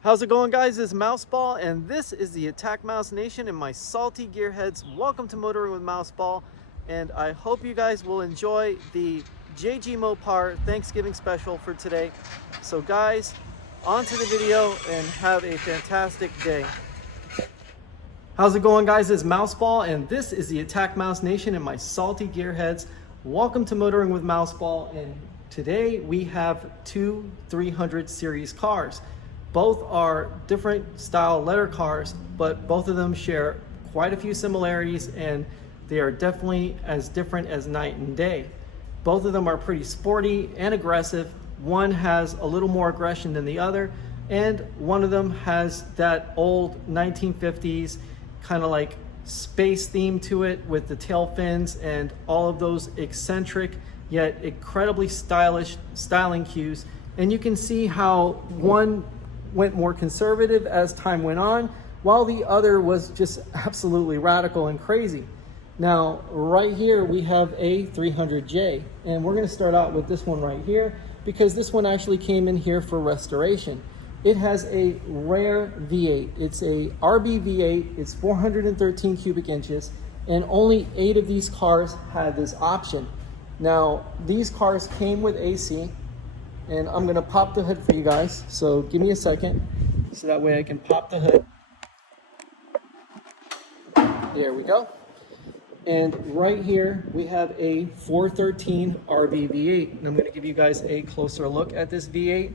How's it going, guys? It's Mouseball, and this is the AttackMouse Nation and my salty gearheads. Welcome to Motoring with Mouseball, and I hope you guys will enjoy the Jgmopar Thanksgiving special for today. So guys, on to the video and have a fantastic day. How's it going, guys? It's Mouseball, and this is the AttackMouse Nation and my salty gearheads. Welcome to Motoring with Mouseball, and today we have two 300 series cars. Both are different style letter cars, but both of them share quite a few similarities, and they are definitely as different as night and day. Both of them are pretty sporty and aggressive. One has a little more aggression than the other, and one of them has that old 1950s kind of like space theme to it with the tail fins and all of those eccentric yet incredibly styling cues. And you can see how one went more conservative as time went on, while the other was just absolutely radical and crazy. Now, right here we have a 300J, and we're going to start out with this one right here because this one actually came in here for restoration. It has a rare V8. It's a RB V8. It's 413 cubic inches, and only 8 of these cars had this option. Now, these cars came with AC, and I'm gonna pop the hood for you guys. So give me a second, so that way I can pop the hood. There we go. And right here, we have a 413 RB V8. And I'm gonna give you guys a closer look at this V8.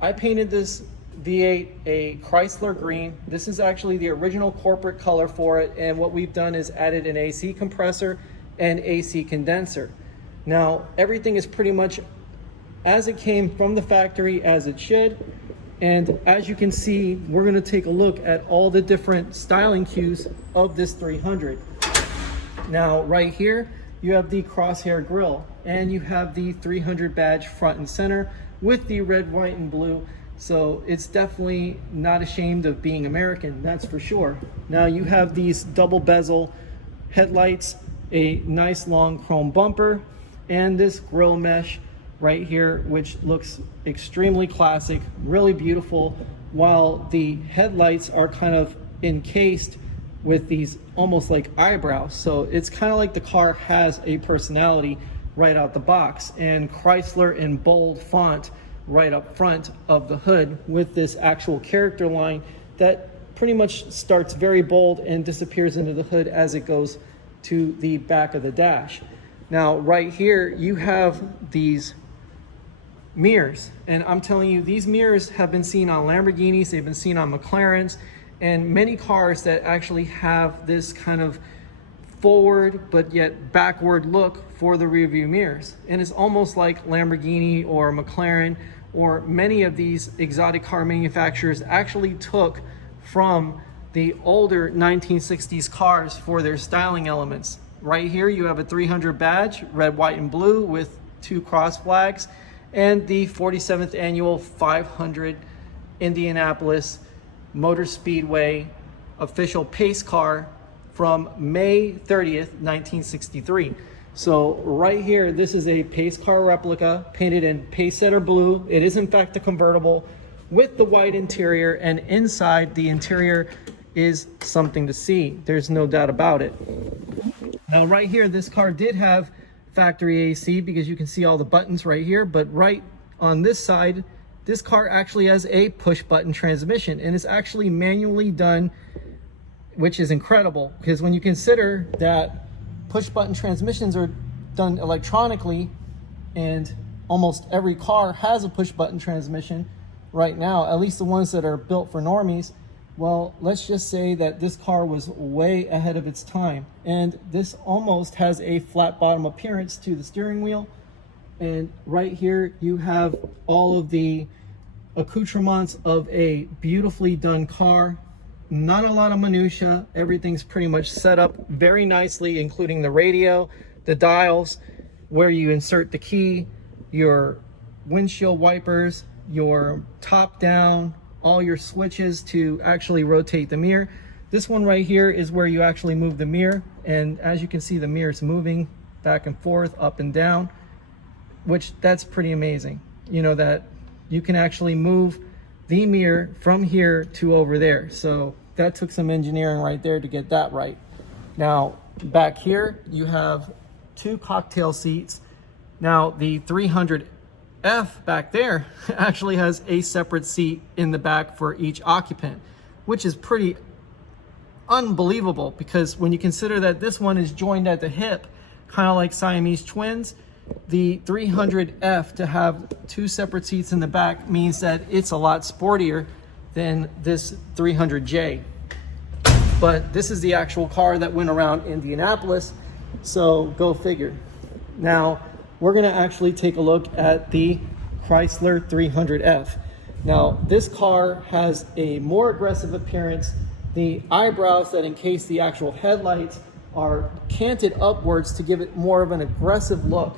I painted this V8 a Chrysler green. This is actually the original corporate color for it. And what we've done is added an AC compressor and AC condenser. Now, everything is pretty much as it came from the factory, as it should. And as you can see, we're going to take a look at all the different styling cues of this 300. Now, right here, you have the crosshair grille, and you have the 300 badge front and center with the red, white, and blue. So it's definitely not ashamed of being American, that's for sure. Now you have these double bezel headlights, a nice long chrome bumper, and this grille mesh right here, which looks extremely classic, really beautiful, while the headlights are kind of encased with these almost like eyebrows. So it's kind of like the car has a personality right out the box, and Chrysler in bold font right up front of the hood with this actual character line that pretty much starts very bold and disappears into the hood as it goes to the back of the dash. Now right here you have these mirrors, and I'm telling you, these mirrors have been seen on Lamborghinis, they've been seen on McLarens, and many cars that actually have this kind of forward but yet backward look for the rear view mirrors. And it's almost like Lamborghini or McLaren or many of these exotic car manufacturers actually took from the older 1960s cars for their styling elements. Right here you have a 300 badge, red, white, and blue with 2 cross flags, and the 47th annual 500 Indianapolis Motor Speedway official pace car from May 30th, 1963. So right here, this is a pace car replica painted in pace setter blue. It is in fact a convertible with the white interior, and inside the interior is something to see. There's no doubt about it. Now right here, this car did have factory AC because you can see all the buttons right here, but right on this side, this car actually has a push button transmission, and it's actually manually done, which is incredible because when you consider that push button transmissions are done electronically and almost every car has a push button transmission right now, at least the ones that are built for normies. Well, let's just say that this car was way ahead of its time, and this almost has a flat bottom appearance to the steering wheel. And right here you have all of the accoutrements of a beautifully done car. Not a lot of minutia. Everything's pretty much set up very nicely, including the radio, the dials, where you insert the key, your windshield wipers, your top down, all your switches to actually rotate the mirror. This one right here is where you actually move the mirror, and as you can see, the mirror is moving back and forth, up and down, which that's pretty amazing. You know, that you can actually move the mirror from here to over there. So that took some engineering right there to get that right. Now, back here, you have 2 cocktail seats. Now, the 300F back there actually has a separate seat in the back for each occupant, which is pretty unbelievable because when you consider that this one is joined at the hip, kind of like Siamese twins, the 300F to have 2 separate seats in the back means that it's a lot sportier than this 300J. But this is the actual car that went around Indianapolis, so go figure. Now, we're gonna actually take a look at the Chrysler 300F. Now, this car has a more aggressive appearance. The eyebrows that encase the actual headlights are canted upwards to give it more of an aggressive look.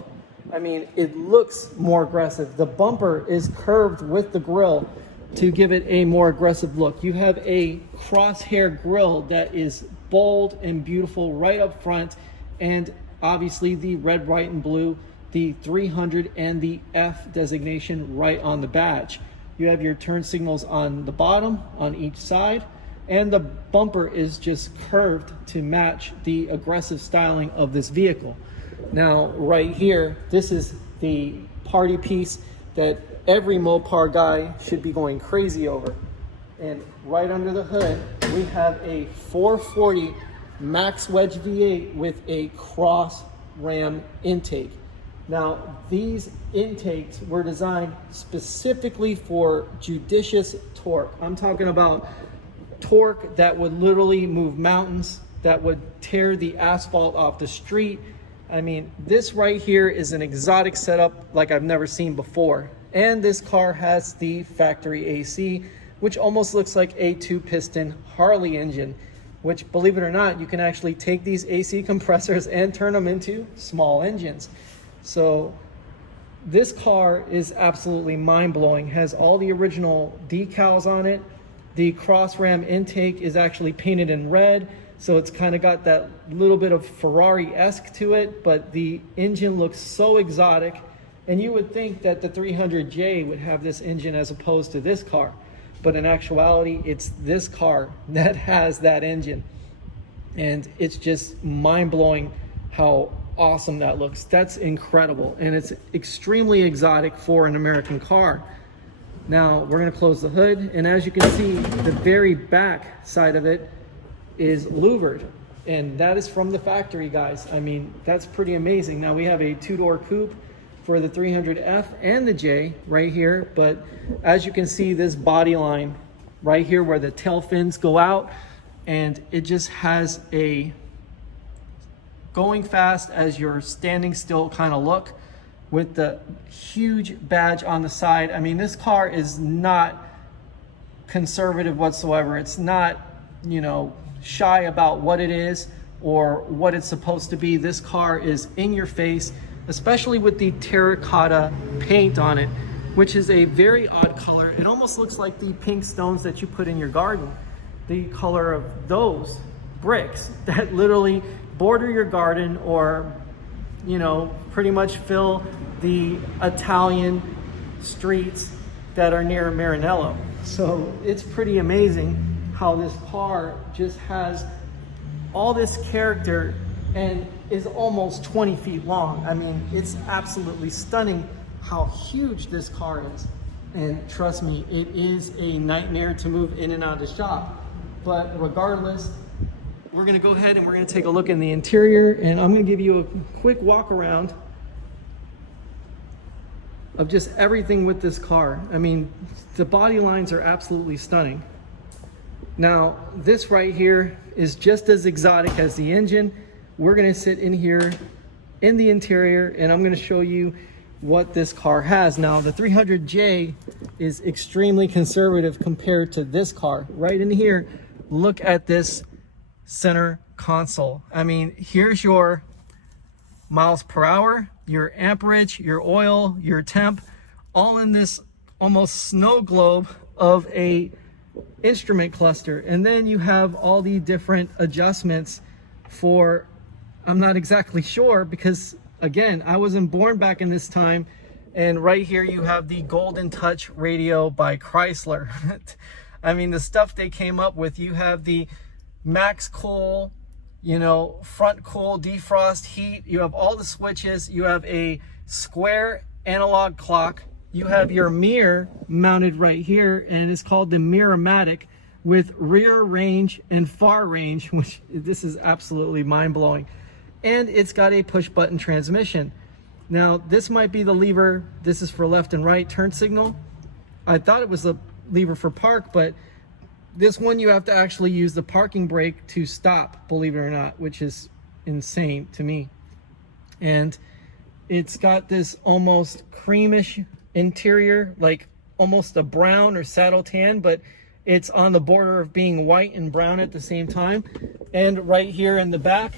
I mean, it looks more aggressive. The bumper is curved with the grille to give it a more aggressive look. You have a crosshair grille that is bold and beautiful right up front, and obviously the red, white, and blue, the 300 and the F designation right on the badge. You have your turn signals on the bottom on each side, and the bumper is just curved to match the aggressive styling of this vehicle. Now, right here, this is the party piece that every Mopar guy should be going crazy over. And right under the hood, we have a 440 max wedge V8 with a cross ram intake. Now, these intakes were designed specifically for judicious torque. I'm talking about torque that would literally move mountains, that would tear the asphalt off the street. I mean, this right here is an exotic setup like I've never seen before. And this car has the factory AC, which almost looks like a 2-piston Harley engine, which, believe it or not, you can actually take these AC compressors and turn them into small engines. So this car is absolutely mind-blowing, has all the original decals on it. The cross ram intake is actually painted in red, so it's kind of got that little bit of Ferrari-esque to it, but the engine looks so exotic. And you would think that the 300J would have this engine as opposed to this car. But in actuality, it's this car that has that engine. And it's just mind-blowing how awesome that looks. That's incredible. And it's extremely exotic for an American car. Now, we're going to close the hood. And as you can see, the very back side of it is louvered. And that is from the factory, guys. I mean, that's pretty amazing. Now, we have a 2-door coupe for the 300F and the J right here, but as you can see, this body line right here where the tail fins go out, and it just has a going fast as you're standing still kind of look with the huge badge on the side. I mean, this car is not conservative whatsoever. It's not, you know, shy about what it is or what it's supposed to be. This car is in your face, especially with the terracotta paint on it, which is a very odd color. It almost looks like the pink stones that you put in your garden, the color of those bricks that literally border your garden or, you know, pretty much fill the Italian streets that are near Maranello. So it's pretty amazing how this car just has all this character and is almost 20 feet long. I mean, it's absolutely stunning how huge this car is. And trust me, it is a nightmare to move in and out of the shop. But regardless, we're gonna go ahead and we're gonna take a look in the interior, and I'm gonna give you a quick walk around of just everything with this car. I mean, the body lines are absolutely stunning. Now, this right here is just as exotic as the engine. We're gonna sit in here in the interior, and I'm gonna show you what this car has. Now, the 300J is extremely conservative compared to this car. Right in here, look at this center console. I mean, here's your miles per hour, your amperage, your oil, your temp, all in this almost snow globe of a instrument cluster. And then you have all the different adjustments for, I'm not exactly sure because again, I wasn't born back in this time, And right here you have the Golden Touch radio by Chrysler. I mean, the stuff they came up with, you have the max cool, you know, front cool, defrost, heat, you have all the switches, you have a square analog clock, you have your mirror mounted right here, and it's called the Mirror-matic, with rear range and far range, which this is absolutely mind-blowing. And it's got a push button transmission. Now this might be the lever, this is for left and right turn signal. I thought it was a lever for park, but this one you have to actually use the parking brake to stop, believe it or not, which is insane to me. And it's got this almost creamish interior, like almost a brown or saddle tan, but it's on the border of being white and brown at the same time. And right here in the back,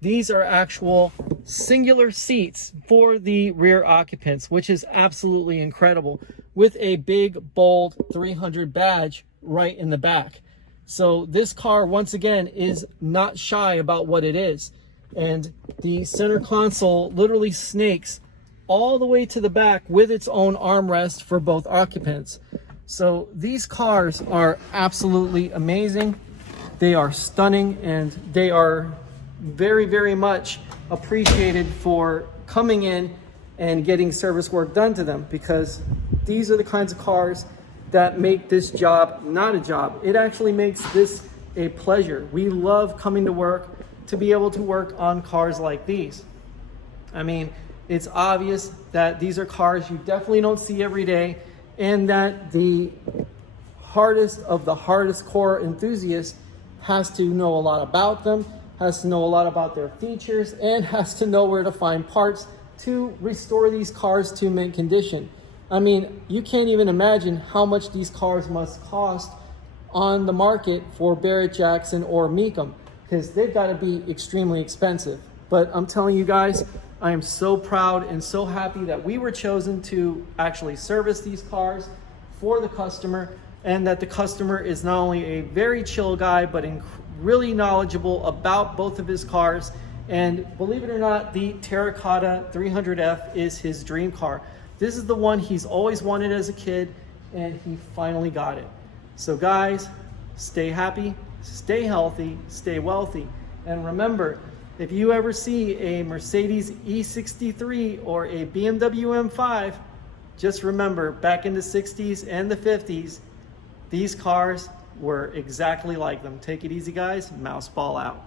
these are actual singular seats for the rear occupants, which is absolutely incredible, with a big, bold 300 badge right in the back. So this car, once again, is not shy about what it is. And the center console literally snakes all the way to the back with its own armrest for both occupants. So these cars are absolutely amazing. They are stunning, and they are very, very much appreciated for coming in and getting service work done to them, because these are the kinds of cars that make this job not a job. It actually makes this a pleasure. We love coming to work to be able to work on cars like these. I mean, it's obvious that these are cars you definitely don't see every day, and that the hardest of the hardest core enthusiast has to know a lot about them, has to know a lot about their features, and has to know where to find parts to restore these cars to mint condition. I mean, you can't even imagine how much these cars must cost on the market for Barrett-Jackson or Mecum, because they've got to be extremely expensive. But I'm telling you guys, I am so proud and so happy that we were chosen to actually service these cars for the customer, and that the customer is not only a very chill guy, but really knowledgeable about both of his cars. And believe it or not, the Terracotta 300F is his dream car. This is the one he's always wanted as a kid, and he finally got it. So guys, stay happy, stay healthy, stay wealthy. And remember, if you ever see a Mercedes E63 or a BMW M5, just remember, back in the 60s and the 50s, these cars were exactly like them. Take it easy, guys. Mouseball out.